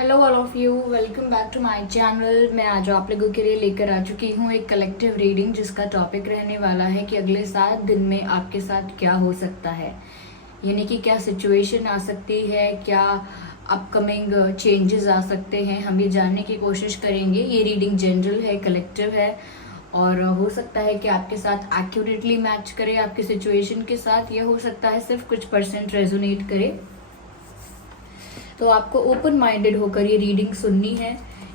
Hello all of you, welcome back to my channel. मैं आज आप लोगों के लिए लेकर आ चुकी हूँ एक कलेक्टिव रीडिंग जिसका टॉपिक रहने वाला है कि अगले 7 दिन में आपके साथ क्या हो सकता है, यानी कि क्या सिचुएशन आ सकती है, क्या अपकमिंग चेंजेस आ सकते हैं। हम ये जानने की कोशिश करेंगे। ये रीडिंग जनरल है, कलेक्टिव है और हो सकता है कि आपके साथ एक्यूरेटली मैच करे आपकी सिचुएशन के साथ, या हो सकता है सिर्फ कुछ परसेंट रेजोनेट करे। तो आपको ओपन माइंडेड होकर ये रीडिंग सुननी है।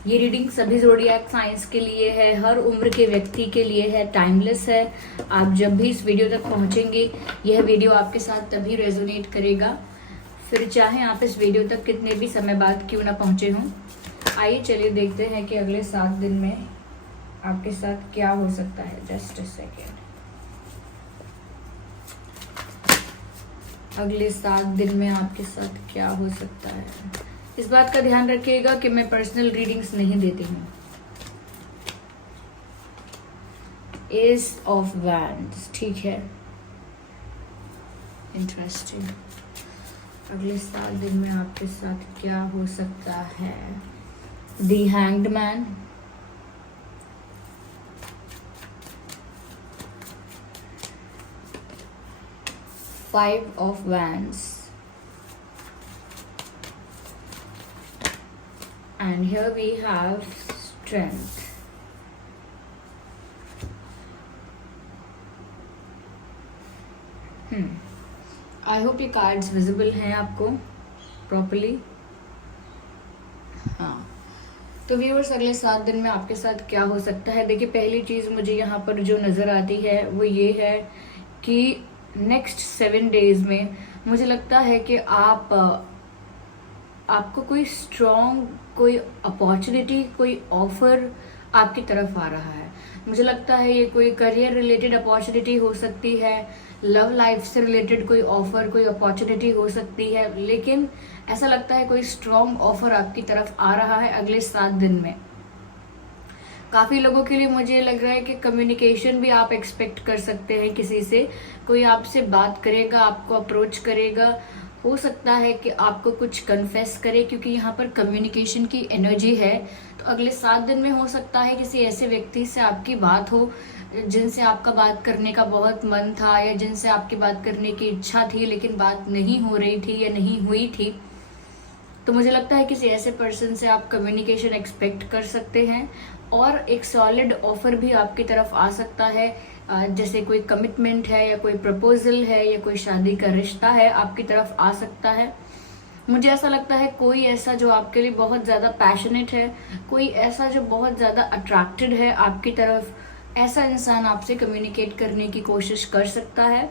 ये रीडिंग सभी ज़ोडिएक साइंस के लिए है, हर उम्र के व्यक्ति के लिए है, टाइमलेस है। आप जब भी इस वीडियो तक पहुंचेंगे यह वीडियो आपके साथ तभी रेजोनेट करेगा, फिर चाहे आप इस वीडियो तक कितने भी समय बाद क्यों ना पहुंचे हों। आइए चलिए देखते हैं कि अगले 7 दिन में आपके साथ क्या हो सकता है। Just a second. अगले 7 दिन में आपके साथ क्या हो सकता है। इस बात का ध्यान रखिएगा कि मैं पर्सनल रीडिंग्स नहीं देती हूँ। एस ऑफ वैंड्स, ठीक है, इंटरेस्टिंग। अगले 7 दिन में आपके साथ क्या हो सकता है। The hanged man, Five of Wands, and here we have Strength. I hope ये कार्ड्स विजिबल हैं आपको प्रॉपरली। हाँ, तो व्यूअर्स अगले 7 दिन में आपके साथ क्या हो सकता है। देखिए, पहली चीज़ मुझे यहाँ पर जो नज़र आती है वो ये है कि नेक्स्ट 7 डेज में मुझे लगता है कि आपको कोई स्ट्रॉन्ग, कोई अपॉर्चुनिटी, कोई ऑफर आपकी तरफ आ रहा है। मुझे लगता है ये कोई करियर रिलेटेड अपॉर्चुनिटी हो सकती है, लव लाइफ से रिलेटेड कोई ऑफर, कोई अपॉर्चुनिटी हो सकती है, लेकिन ऐसा लगता है कोई स्ट्रॉन्ग ऑफर आपकी तरफ आ रहा है अगले 7 दिन में। काफ़ी लोगों के लिए मुझे लग रहा है कि कम्युनिकेशन भी आप एक्सपेक्ट कर सकते हैं किसी से। कोई आपसे बात करेगा, आपको अप्रोच करेगा। हो सकता है कि आपको कुछ कन्फेस करे, क्योंकि यहाँ पर कम्युनिकेशन की एनर्जी है। तो अगले 7 दिन में हो सकता है किसी ऐसे व्यक्ति से आपकी बात हो जिनसे आपका बात करने का बहुत मन था, या जिनसे आपकी बात करने की इच्छा थी लेकिन बात नहीं हो रही थी या नहीं हुई थी। तो मुझे लगता है किसी ऐसे पर्सन से आप कम्युनिकेशन एक्सपेक्ट कर सकते हैं और एक सॉलिड ऑफर भी आपकी तरफ आ सकता है। जैसे कोई कमिटमेंट है या कोई प्रपोजल है या कोई शादी का रिश्ता है आपकी तरफ आ सकता है। मुझे ऐसा लगता है कोई ऐसा जो आपके लिए बहुत ज़्यादा पैशनेट है, कोई ऐसा जो बहुत ज़्यादा अट्रैक्टेड है आपकी तरफ, ऐसा इंसान आपसे कम्युनिकेट करने की कोशिश कर सकता है।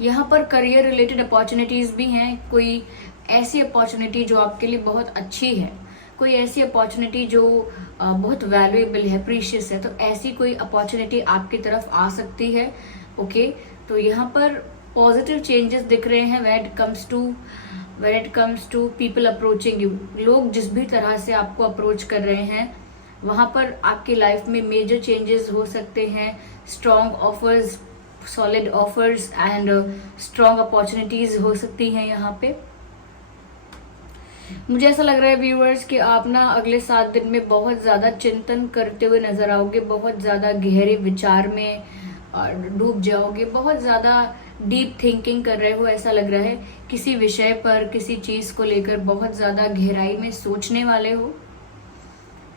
यहाँ पर करियर रिलेटेड अपॉर्चुनिटीज़ भी हैं। कोई ऐसी अपॉर्चुनिटी जो आपके लिए बहुत अच्छी है, कोई ऐसी अपॉर्चुनिटी जो बहुत वैल्यूएबल है, प्रीशियस है, तो ऐसी कोई अपॉर्चुनिटी आपकी तरफ आ सकती है। ओके, तो यहाँ पर पॉजिटिव चेंजेस दिख रहे हैं when it comes to people approaching you. लोग जिस भी तरह से आपको अप्रोच कर रहे हैं वहाँ पर आपकी लाइफ में मेजर चेंजेस हो सकते हैं। Strong offers, solid offers and strong opportunities हो सकती हैं यहाँ पे। मुझे ऐसा लग रहा है व्यूअर्स कि आप ना अगले 7 दिन में बहुत ज़्यादा चिंतन करते हुए नजर आओगे, बहुत ज़्यादा गहरे विचार में डूब जाओगे, बहुत ज़्यादा डीप थिंकिंग कर रहे हो। ऐसा लग रहा है किसी विषय पर, किसी चीज़ को लेकर बहुत ज़्यादा गहराई में सोचने वाले हो।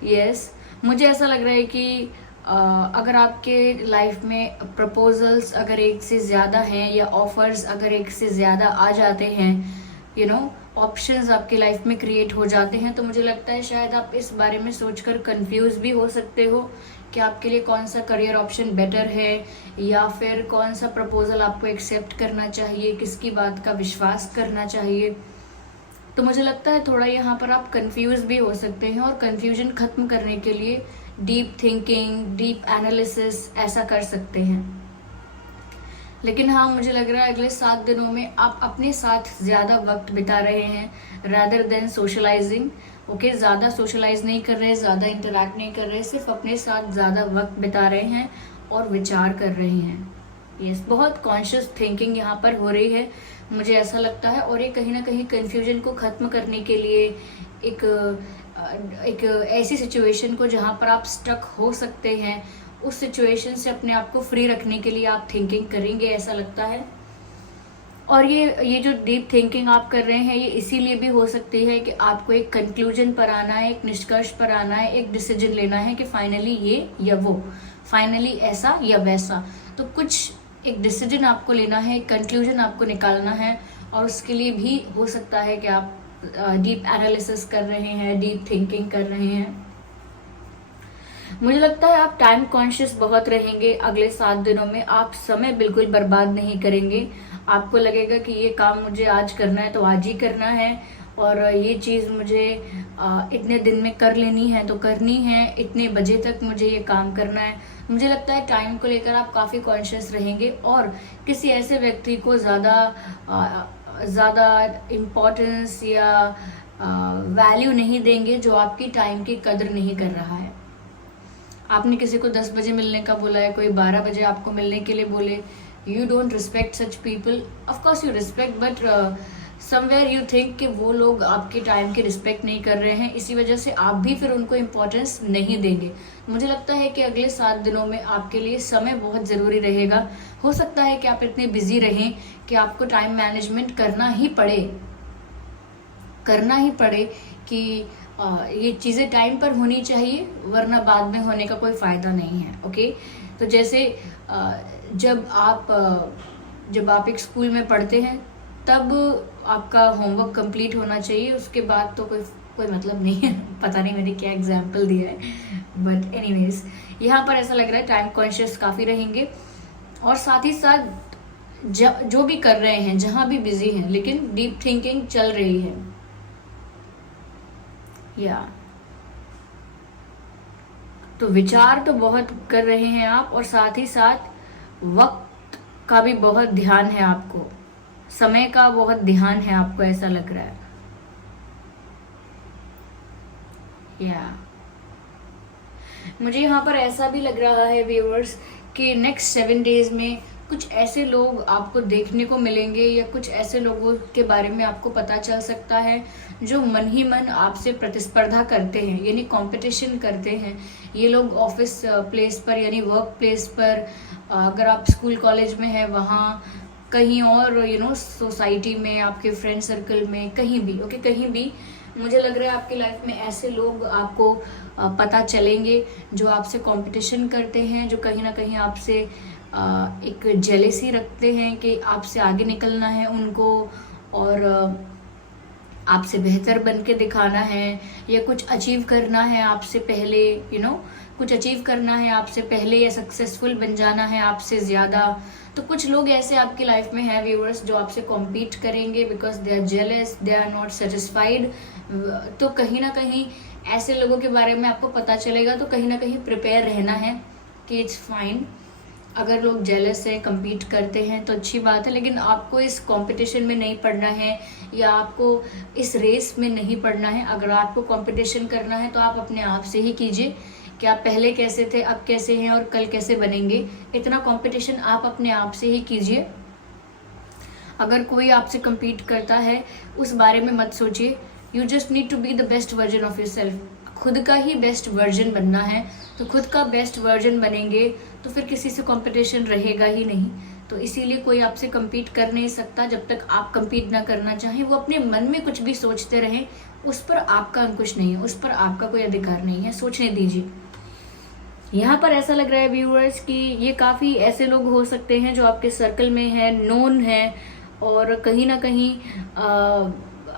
यस, मुझे ऐसा लग रहा है कि अगर आपके लाइफ में प्रपोजल्स अगर एक से ज़्यादा हैं या ऑफर्स अगर एक से ज़्यादा आ जाते हैं, ऑप्शंस आपकी लाइफ में क्रिएट हो जाते हैं, तो मुझे लगता है शायद आप इस बारे में सोचकर कंफ्यूज भी हो सकते हो कि आपके लिए कौन सा करियर ऑप्शन बेटर है, या फिर कौन सा प्रपोजल आपको एक्सेप्ट करना चाहिए, किसकी बात का विश्वास करना चाहिए। तो मुझे लगता है थोड़ा यहाँ पर आप कंफ्यूज भी हो सकते हैं, और कंफ्यूजन खत्म करने के लिए डीप थिंकिंग, डीप एनालिसिस ऐसा कर सकते हैं। लेकिन हाँ, मुझे लग रहा है अगले 7 दिनों में आप अपने साथ ज़्यादा वक्त बिता रहे हैं रादर देन सोशलाइजिंग। ओके, ज़्यादा सोशलाइज नहीं कर रहे, ज़्यादा इंटरैक्ट नहीं कर रहे, सिर्फ अपने साथ ज़्यादा वक्त बिता रहे हैं और विचार कर रहे हैं। यस, बहुत कॉन्शियस थिंकिंग यहाँ पर हो रही है, मुझे ऐसा लगता है। और ये कहीं ना कहीं कन्फ्यूजन को ख़त्म करने के लिए, एक ऐसी सिचुएशन को जहाँ पर आप स्टक हो सकते हैं, उस सिचुएशन से अपने आप को फ्री रखने के लिए आप थिंकिंग करेंगे, ऐसा लगता है। और ये जो डीप थिंकिंग आप कर रहे हैं, ये इसीलिए भी हो सकती है कि आपको एक कंक्लूजन पर आना है, एक निष्कर्ष पर आना है, एक डिसीजन लेना है कि फाइनली ये या वो, फाइनली ऐसा या वैसा। तो कुछ एक डिसीजन आपको लेना है, एक कंक्लूजन आपको निकालना है, और उसके लिए भी हो सकता है कि आप डीप एनालिसिस कर रहे हैं, डीप थिंकिंग कर रहे हैं। मुझे लगता है आप टाइम कॉन्शियस बहुत रहेंगे अगले 7 दिनों में। आप समय बिल्कुल बर्बाद नहीं करेंगे। आपको लगेगा कि ये काम मुझे आज करना है तो आज ही करना है, और ये चीज़ मुझे इतने दिन में कर लेनी है तो करनी है, इतने बजे तक मुझे ये काम करना है। मुझे लगता है टाइम को लेकर आप काफ़ी कॉन्शियस रहेंगे, और किसी ऐसे व्यक्ति को ज़्यादा इम्पोर्टेंस या वैल्यू नहीं देंगे जो आपकी टाइम की कदर नहीं कर रहा है। आपने किसी को 10 बजे मिलने का बोला है, कोई 12 बजे आपको मिलने के लिए बोले, you don't respect such people. Of course you respect, but somewhere you think कि वो लोग आपके टाइम की रिस्पेक्ट नहीं कर रहे हैं, इसी वजह से आप भी फिर उनको इम्पोर्टेंस नहीं देंगे। मुझे लगता है कि अगले 7 दिनों में आपके लिए समय बहुत ज़रूरी रहेगा। हो सकता है कि आप इतने बिजी रहें कि आपको टाइम मैनेजमेंट करना ही पड़े कि ये चीज़ें टाइम पर होनी चाहिए, वरना बाद में होने का कोई फ़ायदा नहीं है। ओके, तो जैसे जब आप एक स्कूल में पढ़ते हैं तब आपका होमवर्क कंप्लीट होना चाहिए, उसके बाद तो कोई मतलब नहीं है। पता नहीं मैंने क्या एग्जाम्पल दिया है, बट एनीवेज यहाँ पर ऐसा लग रहा है टाइम कॉन्शियस काफ़ी रहेंगे, और साथ ही साथ जो भी कर रहे हैं, जहाँ भी बिजी हैं, लेकिन डीप थिंकिंग चल रही है। तो विचार तो बहुत कर रहे हैं आप, और साथ ही साथ वक्त का भी बहुत ध्यान है आपको, समय का बहुत ध्यान है आपको, ऐसा लग रहा है। मुझे यहाँ पर ऐसा भी लग रहा है व्यूअर्स कि नेक्स्ट 7 डेज में कुछ ऐसे लोग आपको देखने को मिलेंगे, या कुछ ऐसे लोगों के बारे में आपको पता चल सकता है जो मन ही मन आपसे प्रतिस्पर्धा करते हैं, यानी कंपटीशन करते हैं। ये लोग ऑफिस प्लेस पर, यानी वर्क प्लेस पर, अगर आप स्कूल कॉलेज में हैं वहाँ, कहीं और सोसाइटी में, आपके फ्रेंड सर्कल में, कहीं भी, ओके, कहीं भी मुझे लग रहा है आपकी लाइफ में ऐसे लोग आपको पता चलेंगे जो आपसे कंपटीशन करते हैं, जो कहीं ना कहीं आपसे एक जेलेसी रखते हैं कि आपसे आगे निकलना है उनको, और आपसे बेहतर बन के दिखाना है, या कुछ अचीव करना है आपसे पहले, कुछ अचीव करना है आपसे पहले, या सक्सेसफुल बन जाना है आपसे ज़्यादा। तो कुछ लोग ऐसे आपकी लाइफ में हैं व्यूअर्स जो आपसे कॉम्पीट करेंगे, because they are jealous, they are not satisfied. तो कहीं ना कहीं ऐसे लोगों के बारे में आपको पता चलेगा, तो कहीं ना कहीं प्रिपेयर रहना है कि इट्स फाइन। अगर लोग जेलस है, कम्पीट करते हैं तो अच्छी बात है, लेकिन आपको इस कंपटीशन में नहीं पड़ना है, या आपको इस रेस में नहीं पड़ना है। अगर आपको कंपटीशन करना है तो आप अपने आप से ही कीजिए कि आप पहले कैसे थे, अब कैसे हैं, और कल कैसे बनेंगे। इतना कंपटीशन आप अपने आप से ही कीजिए। अगर कोई आपसे कम्पीट करता है उस बारे में मत सोचिए। You just need to be the best version of yourself. खुद का ही बेस्ट वर्जन बनना है, तो खुद का बेस्ट वर्जन बनेंगे तो फिर किसी से कंपटीशन रहेगा ही नहीं। तो इसीलिए कोई आपसे कम्पीट कर नहीं सकता जब तक आप कम्पीट ना करना चाहें। वो अपने मन में कुछ भी सोचते रहें, उस पर आपका अंकुश नहीं है, उस पर आपका कोई अधिकार नहीं है, सोचने दीजिए। यहाँ पर ऐसा लग रहा है व्यूअर्स कि ये काफ़ी ऐसे लोग हो सकते हैं जो आपके सर्कल में है, नोन है, और कहीं ना कहीं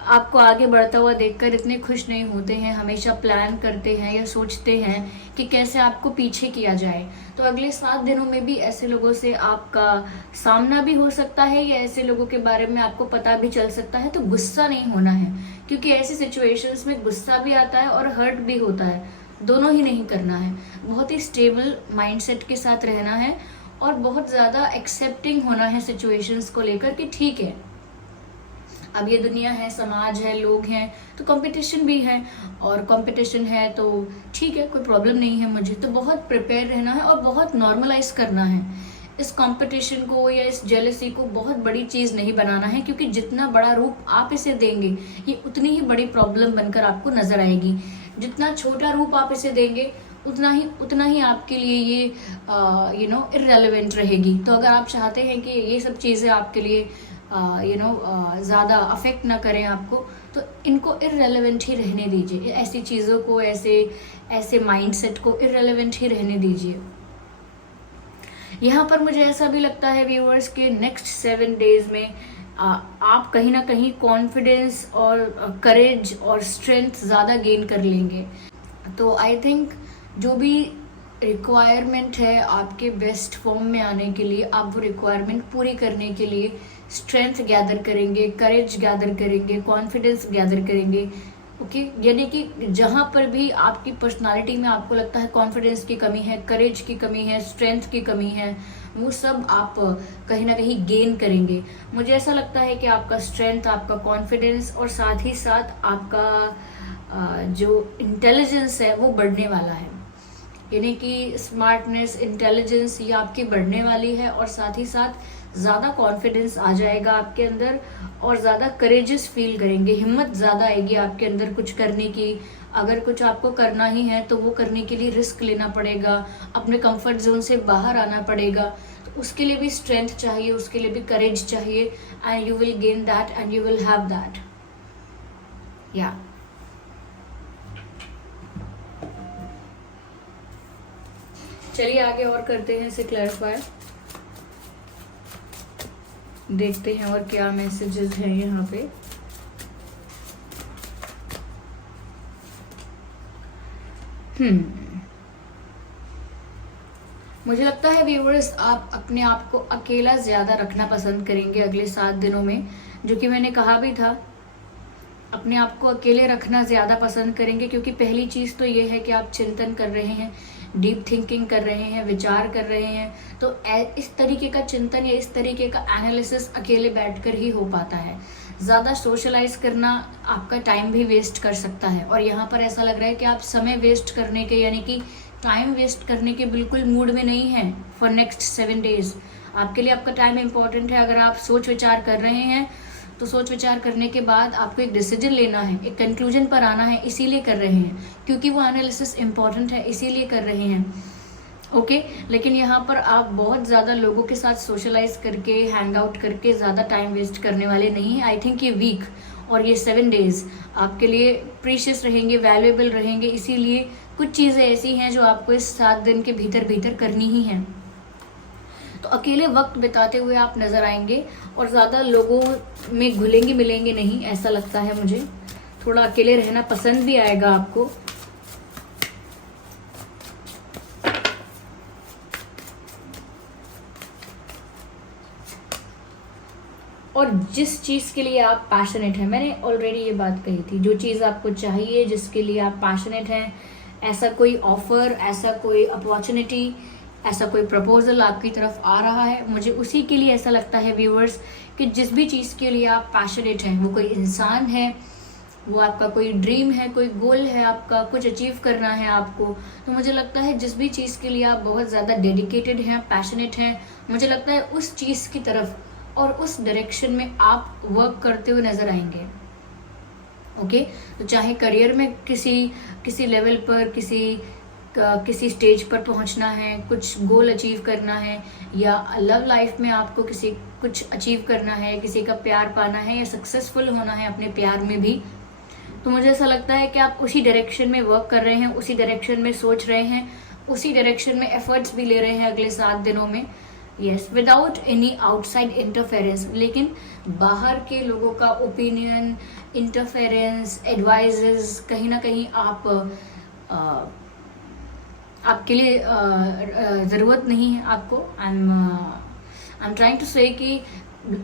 आपको आगे बढ़ता हुआ देखकर इतने खुश नहीं होते हैं, हमेशा प्लान करते हैं या सोचते हैं कि कैसे आपको पीछे किया जाए। तो अगले 7 दिनों में भी ऐसे लोगों से आपका सामना भी हो सकता है, या ऐसे लोगों के बारे में आपको पता भी चल सकता है। तो गुस्सा नहीं होना है, क्योंकि ऐसी सिचुएशंस में गुस्सा भी आता है और हर्ट भी होता है, दोनों ही नहीं करना है। बहुत ही स्टेबल माइंडसेट के साथ रहना है, और बहुत ज़्यादा एक्सेप्टिंग होना है सिचुएशंस को लेकर कि ठीक है, अब ये दुनिया है, समाज है, लोग हैं, तो कंपटीशन भी है, और कंपटीशन है तो ठीक है, कोई प्रॉब्लम नहीं है मुझे। तो बहुत प्रिपेयर रहना है और बहुत नॉर्मलाइज करना है। इस कंपटीशन को या इस जेलसी को बहुत बड़ी चीज़ नहीं बनाना है, क्योंकि जितना बड़ा रूप आप इसे देंगे ये उतनी ही बड़ी प्रॉब्लम बनकर आपको नजर आएगी। जितना छोटा रूप आप इसे देंगे उतना ही आपके लिए ये इररेलेवेंट रहेगी। तो अगर आप चाहते हैं कि ये सब चीज़ें आपके लिए ज़्यादा अफेक्ट ना करें आपको, तो इनको इररेलेवेंट ही रहने दीजिए। ऐसी चीज़ों को, ऐसे माइंडसेट को इररेलेवेंट ही रहने दीजिए। यहाँ पर मुझे ऐसा भी लगता है व्यूअर्स के नेक्स्ट 7 डेज में आप कहीं ना कहीं कॉन्फिडेंस और करेज और स्ट्रेंथ ज़्यादा गेन कर लेंगे। तो आई थिंक जो भी रिक्वायरमेंट है आपके बेस्ट फॉर्म में आने के लिए, आप वो रिक्वायरमेंट पूरी करने के लिए स्ट्रेंथ गैदर करेंगे, करेज गैदर करेंगे, कॉन्फिडेंस गैदर करेंगे। ओके, यानी कि जहाँ पर भी आपकी पर्सनालिटी में आपको लगता है कॉन्फिडेंस की कमी है, करेज की कमी है, स्ट्रेंथ की कमी है, वो सब आप कहीं ना कहीं गेन करेंगे। मुझे ऐसा लगता है कि आपका स्ट्रेंथ, आपका कॉन्फिडेंस और साथ ही साथ आपका जो इंटेलिजेंस है वो बढ़ने वाला है। यानी कि स्मार्टनेस, इंटेलिजेंस ये आपकी बढ़ने वाली है, और साथ ही साथ ज़्यादा कॉन्फिडेंस आ जाएगा आपके अंदर और ज़्यादा करेजियस फील करेंगे, हिम्मत ज़्यादा आएगी आपके अंदर कुछ करने की। अगर कुछ आपको करना ही है तो वो करने के लिए रिस्क लेना पड़ेगा, अपने कंफर्ट जोन से बाहर आना पड़ेगा। तो उसके लिए भी स्ट्रेंथ चाहिए, उसके लिए भी करेज चाहिए, and you will gain that and you will have that. या चलिए आगे और करते हैं इसे क्लैरिफाई, देखते हैं और क्या मैसेजेस हैं यहाँ पे। मुझे लगता है व्यूअर्स आप अपने आप को अकेला ज्यादा रखना पसंद करेंगे अगले 7 दिनों में, जो कि मैंने कहा भी था। अपने आप को अकेले रखना ज्यादा पसंद करेंगे, क्योंकि पहली चीज तो ये है कि आप चिंतन कर रहे हैं, डीप थिंकिंग कर रहे हैं, विचार कर रहे हैं। तो इस तरीके का चिंतन या इस तरीके का एनालिसिस अकेले बैठकर ही हो पाता है। ज़्यादा सोशलाइज करना आपका टाइम भी वेस्ट कर सकता है, और यहाँ पर ऐसा लग रहा है कि आप समय वेस्ट करने के, यानी कि टाइम वेस्ट करने के बिल्कुल मूड में नहीं हैं फॉर नेक्स्ट 7 डेज। आपके लिए आपका टाइम इंपॉर्टेंट है। अगर आप सोच विचार कर रहे हैं तो सोच विचार करने के बाद आपको एक डिसीजन लेना है, एक कंक्लूजन पर आना है, इसीलिए कर रहे हैं, क्योंकि वो एनालिसिस इंपॉर्टेंट है, इसीलिए कर रहे हैं। ओके, लेकिन यहाँ पर आप बहुत ज़्यादा लोगों के साथ सोशलाइज करके, हैंग आउट करके ज़्यादा टाइम वेस्ट करने वाले नहीं हैं। आई थिंक ये वीक और ये 7 डेज आपके लिए प्रीशियस रहेंगे, वैल्यूएबल रहेंगे। इसीलिए कुछ चीज़ें ऐसी हैं जो आपको इस 7 दिन के भीतर करनी ही हैं। तो अकेले वक्त बिताते हुए आप नजर आएंगे और ज़्यादा लोगों में घुलेंगे मिलेंगे नहीं, ऐसा लगता है मुझे। थोड़ा अकेले रहना पसंद भी आएगा आपको। और जिस चीज़ के लिए आप पैशनेट हैं, मैंने ऑलरेडी ये बात कही थी, जो चीज़ आपको चाहिए, जिसके लिए आप पैशनेट हैं, ऐसा कोई ऑफर, ऐसा कोई अपॉर्चुनिटी, ऐसा कोई प्रपोजल आपकी तरफ आ रहा है, मुझे उसी के लिए ऐसा लगता है व्यूअर्स कि जिस भी चीज़ के लिए आप पैशनेट हैं, वो कोई इंसान है, वो आपका कोई ड्रीम है, कोई गोल है, आपका कुछ अचीव करना है आपको, तो मुझे लगता है जिस भी चीज़ के लिए आप बहुत ज़्यादा डेडिकेटेड हैं, पैशनेट हैं, मुझे लगता है उस चीज़ की तरफ और उस डायरेक्शन में आप वर्क करते हुए नजर आएंगे। ओके, तो चाहे करियर में किसी लेवल पर, किसी स्टेज पर पहुंचना है, कुछ गोल अचीव करना है, या लव लाइफ में आपको कुछ अचीव करना है, किसी का प्यार पाना है, या सक्सेसफुल होना है अपने प्यार में भी, तो मुझे ऐसा लगता है कि आप उसी डायरेक्शन में वर्क कर रहे हैं, उसी डायरेक्शन में सोच रहे हैं, उसी डायरेक्शन में एफर्ट्स भी ले रहे हैं अगले 7 दिनों में। Yes, without any outside interference. लेकिन बाहर के लोगों का ओपिनियन, इंटरफेरेंस, एडवाइजेस कहीं ना कहीं आपके लिए ज़रूरत नहीं है आपको। आई एम ट्राइंग टू से कि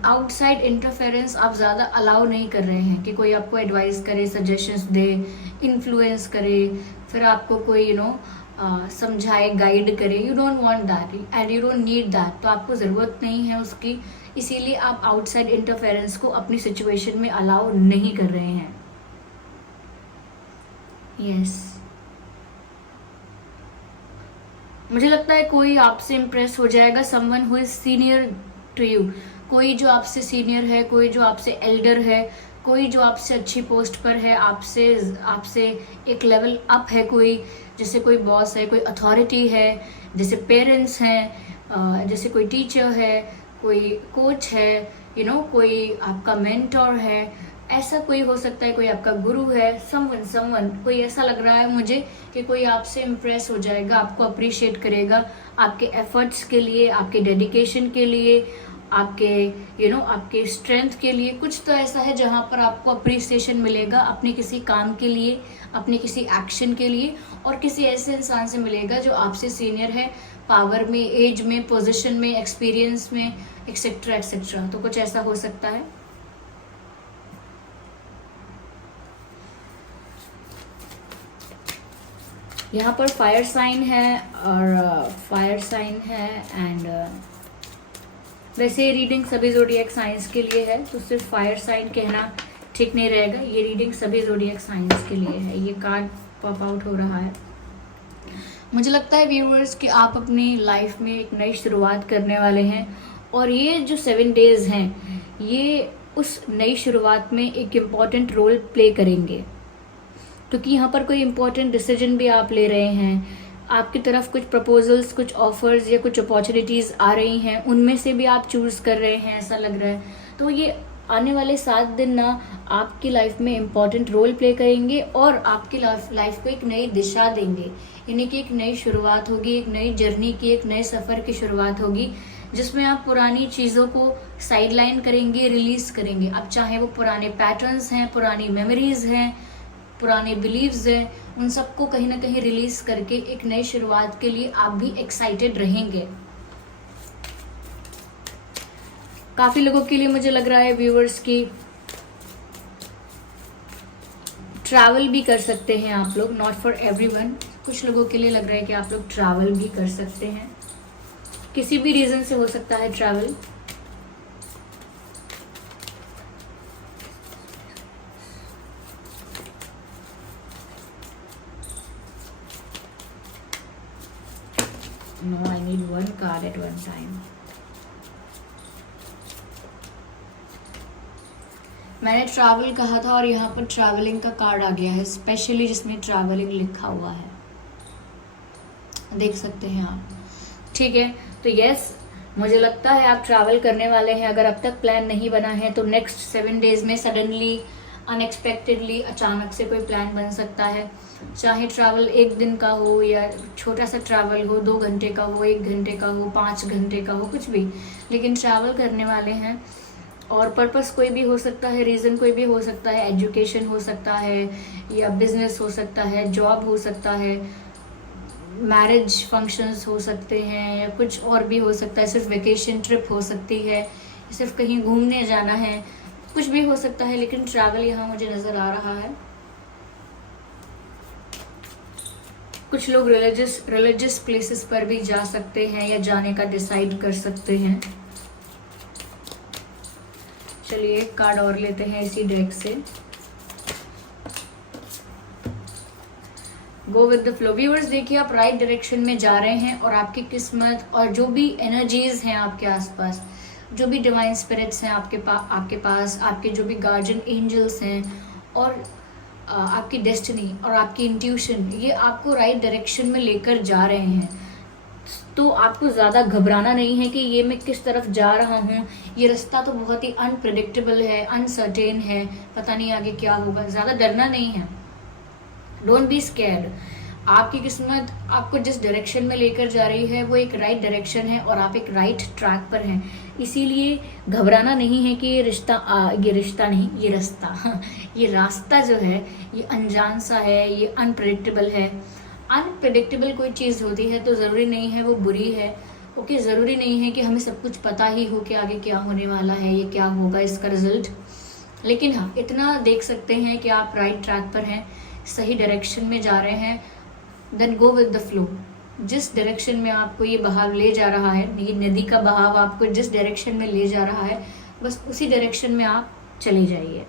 आउटसाइड इंटरफेरेंस आप ज़्यादा अलाउ नहीं कर रहे हैं, कि कोई आपको एडवाइस करे, सजेशंस दे, इन्फ्लुएंस करे, फिर आपको कोई समझाए, गाइड करे। You don't want that and you don't need that. तो आपको ज़रूरत नहीं है उसकी, इसीलिए आप आउटसाइड इंटरफेरेंस को अपनी सिचुएशन में अलाउ नहीं कर रहे हैं। यस, मुझे लगता है कोई आपसे इम्प्रेस हो जाएगा, someone who is senior to you, कोई जो आपसे सीनियर है, कोई जो आपसे एल्डर है, कोई जो आपसे अच्छी पोस्ट पर है, आपसे आपसे एक लेवल अप है, कोई जैसे कोई बॉस है, कोई अथॉरिटी है, जैसे पेरेंट्स हैं, जैसे कोई टीचर है, कोई कोच है, कोई आपका मेंटोर है, ऐसा कोई हो सकता है, कोई आपका गुरु है, समवन कोई ऐसा लग रहा है मुझे कि कोई आपसे इम्प्रेस हो जाएगा, आपको अप्रिशिएट करेगा आपके एफर्ट्स के लिए, आपके डेडिकेशन के लिए, आपके आपके स्ट्रेंथ के लिए। कुछ तो ऐसा है जहाँ पर आपको अप्रिसिएशन मिलेगा अपने किसी काम के लिए, अपने किसी एक्शन के लिए, और किसी ऐसे इंसान से मिलेगा जो आपसे सीनियर है, पावर में, एज में, पोजीशन में, एक्सपीरियंस में, एक्सेट्रा एक्सेट्रा। तो कुछ ऐसा हो सकता है। यहाँ पर फायर साइन है और फायर साइन है एंड वैसे रीडिंग सभी ज़ोडिएक साइंस के लिए है, तो सिर्फ फायर साइन कहना ठीक नहीं रहेगा, ये रीडिंग सभी ज़ोडिएक साइंस के लिए है। ये कार्ड पॉप आउट हो रहा है। मुझे लगता है व्यूअर्स कि आप अपनी लाइफ में एक नई शुरुआत करने वाले हैं, और ये जो 7 डेज हैं ये उस नई शुरुआत में एक इम्पॉर्टेंट रोल प्ले करेंगे, क्योंकि यहाँ पर कोई इम्पोर्टेंट डिसीजन भी आप ले रहे हैं, आपकी तरफ कुछ प्रपोजल्स, कुछ ऑफर्स या कुछ अपॉर्चुनिटीज़ आ रही हैं, उनमें से भी आप चूज़ कर रहे हैं, ऐसा लग रहा है। तो ये आने वाले 7 दिन ना आपकी लाइफ में इम्पॉर्टेंट रोल प्ले करेंगे और आपकी लाइफ को एक नई दिशा देंगे, यानी कि एक नई शुरुआत होगी, एक नई जर्नी की, एक नए सफ़र की शुरुआत होगी, जिसमें आप पुरानी चीज़ों को साइडलाइन करेंगे, रिलीज करेंगे। अब चाहे वो पुराने पैटर्न्स हैं, पुरानी मेमोरीज हैं, पुराने बिलीव्स हैं, उन सबको कहीं ना कहीं रिलीज करके एक नई शुरुआत के लिए आप भी एक्साइटेड रहेंगे। काफी लोगों के लिए मुझे लग रहा है व्यूअर्स की ट्रैवल भी कर सकते हैं आप लोग, नॉट फॉर एवरीवन। कुछ लोगों के लिए लग रहा है कि आप लोग ट्रैवल भी कर सकते हैं, किसी भी रीजन से हो सकता है travel. No, I need one card at one time. मैंने ट्रैवल कहा था और यहाँ पर ट्रैवलिंग का कार्ड आ गया है, स्पेशली जिसमें ट्रैवलिंग लिखा हुआ है, देख सकते हैं आप। ठीक है, तो यस, मुझे लगता है आप ट्रैवल करने वाले हैं। अगर अब तक प्लान नहीं बना है तो नेक्स्ट 7 डेज में सडनली, अनएक्सपेक्टेडली, अचानक से कोई प्लान बन सकता है। चाहे ट्रैवल 1 दिन का हो या छोटा सा ट्रैवल हो, 2 घंटे का हो, 1 घंटे का हो, 5 घंटे का हो, कुछ भी, लेकिन ट्रैवल करने वाले हैं। और पर्पस कोई भी हो सकता है, रीज़न कोई भी हो सकता है, एजुकेशन हो सकता है या बिजनेस हो सकता है, जॉब हो सकता है, मैरिज फंक्शंस हो सकते हैं, या कुछ और भी हो सकता है, सिर्फ वेकेशन ट्रिप हो सकती है, सिर्फ कहीं घूमने जाना है, कुछ भी हो सकता है, लेकिन ट्रैवल यहाँ मुझे नज़र आ रहा है। कुछ लोग रिलीजियस प्लेसेस पर भी जा सकते हैं या जाने का डिसाइड कर सकते हैं। चलिए एक कार्ड और लेते हैं इसी डेक से। गो विद द फ्लो। व्यूअर्स देखिए, आप राइट डायरेक्शन में जा रहे हैं और आपकी किस्मत और जो भी एनर्जीज हैं आपके आसपास, जो भी डिवाइन स्पिरिट्स हैं आपके पास, आपके जो भी गार्जियन एंजल्स हैं और आपकी डेस्टिनी और आपकी इंट्यूशन, ये आपको राइट डायरेक्शन में लेकर जा रहे हैं। तो आपको ज़्यादा घबराना नहीं है कि ये मैं किस तरफ जा रहा हूँ, ये रास्ता तो बहुत ही अनप्रेडिक्टेबल है, अनसर्टेन है, पता नहीं आगे क्या होगा। ज़्यादा डरना नहीं है, डोंट बी स्कैर्ड। आपकी किस्मत आपको जिस डायरेक्शन में लेकर जा रही है वो एक राइट डायरेक्शन है और आप एक राइट ट्रैक पर हैं। इसीलिए घबराना नहीं है कि ये रिश्ता नहीं, ये रास्ता ये रास्ता जो है ये अनजान सा है, ये अनप्रेडिक्टेबल है। अनप्रेडिक्टेबल कोई चीज़ होती है तो ज़रूरी नहीं है वो बुरी है, ओके। ज़रूरी नहीं है कि हमें सब कुछ पता ही हो कि आगे क्या होने वाला है, ये क्या होगा इसका रिजल्ट। लेकिन हाँ, इतना देख सकते हैं कि आप राइट ट्रैक पर हैं, सही डायरेक्शन में जा रहे हैं। Then go with the flow. जिस डायरेक्शन में आपको ये बहाव ले जा रहा है, ये नदी का बहाव आपको जिस डायरेक्शन में ले जा रहा है, बस उसी डायरेक्शन में आप चले जाइए,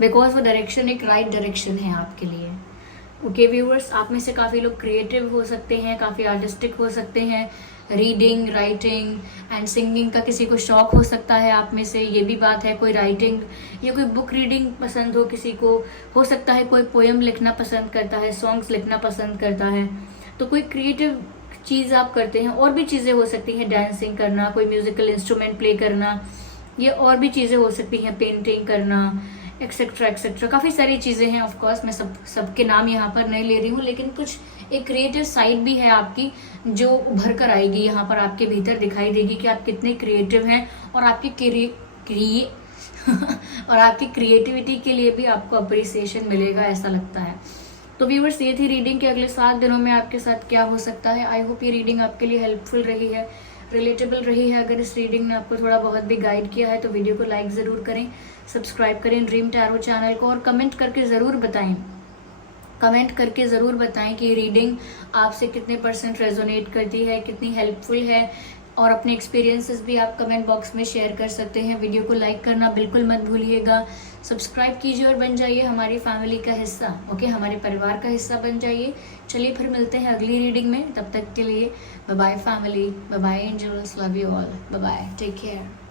बिकॉज वो डायरेक्शन एक राइट डायरेक्शन है आपके लिए। ओके व्यूअर्स, आप में से काफ़ी लोग क्रिएटिव हो सकते हैं, काफ़ी आर्टिस्टिक हो सकते हैं। रीडिंग, राइटिंग एंड सिंगिंग का किसी को शौक हो सकता है आप में से, ये भी बात है। कोई राइटिंग या कोई बुक रीडिंग पसंद हो किसी को, हो सकता है कोई पोएम लिखना पसंद करता है, सॉन्ग्स लिखना पसंद करता है। तो कोई क्रिएटिव चीज़ आप करते हैं। और भी चीज़ें हो सकती हैं, डांसिंग करना, कोई म्यूजिकल इंस्ट्रूमेंट प्ले करना, ये और भी चीज़ें हो सकती हैं, पेंटिंग करना, एक्सेट्रा एक्सेट्रा। काफ़ी सारी चीज़ें हैं। ऑफ कोर्स मैं सबके नाम यहाँ पर नहीं ले रही हूँ, लेकिन कुछ एक क्रिएटिव साइड भी है आपकी जो उभर कर आएगी यहाँ पर, आपके भीतर दिखाई देगी कि आप कितने क्रिएटिव हैं। और आपकी और आपकी क्रिएटिविटी के लिए भी आपको अप्रिसिएशन मिलेगा, ऐसा लगता है। तो व्यूअर्स, ये थी रीडिंग के अगले 7 दिनों में आपके साथ क्या हो सकता है। आई होप ये रीडिंग आपके लिए हेल्पफुल रही है, रिलेटेबल रही है। अगर इस रीडिंग ने आपको थोड़ा बहुत भी गाइड किया है तो वीडियो को लाइक ज़रूर करें, सब्सक्राइब करें ड्रीम टैरो चैनल को, और कमेंट करके ज़रूर बताएं कि ये रीडिंग आपसे कितने % रेजोनेट करती है, कितनी हेल्पफुल है। और अपने एक्सपीरियंसेस भी आप कमेंट बॉक्स में शेयर कर सकते हैं। वीडियो को लाइक करना बिल्कुल मत भूलिएगा, सब्सक्राइब कीजिए और बन जाइए हमारी फैमिली का हिस्सा। ओके, हमारे परिवार का हिस्सा बन जाइए। चलिए फिर मिलते हैं अगली रीडिंग में, तब तक के लिए bye bye family, bye bye angels, love you all, bye bye, take care.